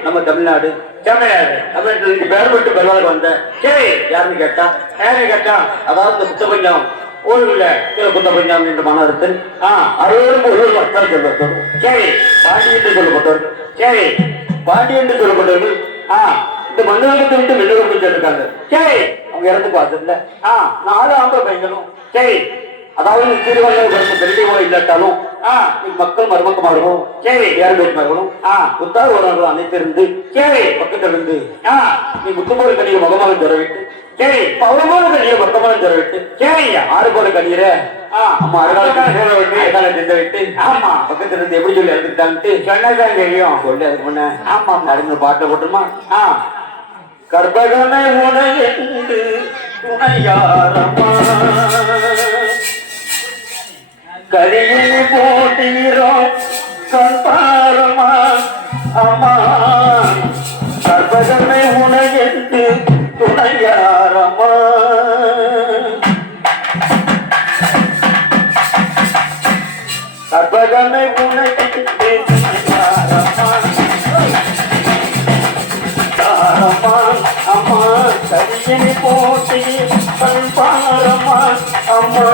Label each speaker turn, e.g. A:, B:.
A: நம்ம தமிழ்நாடு
B: தமிழ்நாடு
A: தமிழ்நாட்டில் பேர் மட்டும் பெருமாளுக்கு
B: வந்த
A: யாருன்னு கேட்டா
B: யாரு கேட்டா
A: அதாவது முத்தபஞ்சம் ஊருல திரு குந்தபஞ்சம் என்ற மாநகரத்தில் அறுபது ஊர் மக்கள் செல்வத்தோடு.
B: சரி
A: பாண்டியத்தில் சொல்லப்பட்டோர்
B: சரி
A: பாண்டி என்று சொல்லப்பட்டவர்கள்
B: ஆ
A: இந்த மன்னர்களுக்கு விட்டு மெல்லூருக்கு சென்றிருக்காங்க
B: சரி.
A: அவங்க இறந்து பார்த்ததில்ல
B: ஆ
A: நாலு ஆம்பளை பையங்களும்
B: சரி.
A: அதாவது திருவள்ளுவர் பிறந்த இல்லாட்டாலும்
B: ஆ
A: இன்னைக்கு மக்கள் மருமக்கமார்களும்
B: சரி
A: ஏர்மேட்மார்களும்
B: ஆ
A: புத்தார் உறவுகள் அனைத்திருந்து
B: சரி
A: பக்கத்துல இருந்து
B: ஆ
A: நீ முத்துமொழி கணிகள் முகமாக தரவிட்டு
B: சரி.
A: பவளமான கண்ணீர் பக்கமாக தரவிட்டு
B: சரியா.
A: ஆறு போல கண்ணீரை.
B: ஆ.
A: அம்மா அருகால சேர விட்டு. அருகால திந்த விட்டு.
B: ஆமா.
A: பக்கத்துல இருந்து எப்படி சொல்லி எழுதுட்டான்ட்டு
B: சொன்னதான் தெரியும்.
A: சொல்லி
B: ஆமா.
A: பாட்டை போட்டுமா
B: ஆ.
A: கர்ப்பகனை கரியில் போட்டீரோ கண்பாரமா அம்மா. கர்ப்பகனை உனையென்று அம்மா கரியனை போட்டி கண்பாரம்மா அம்மா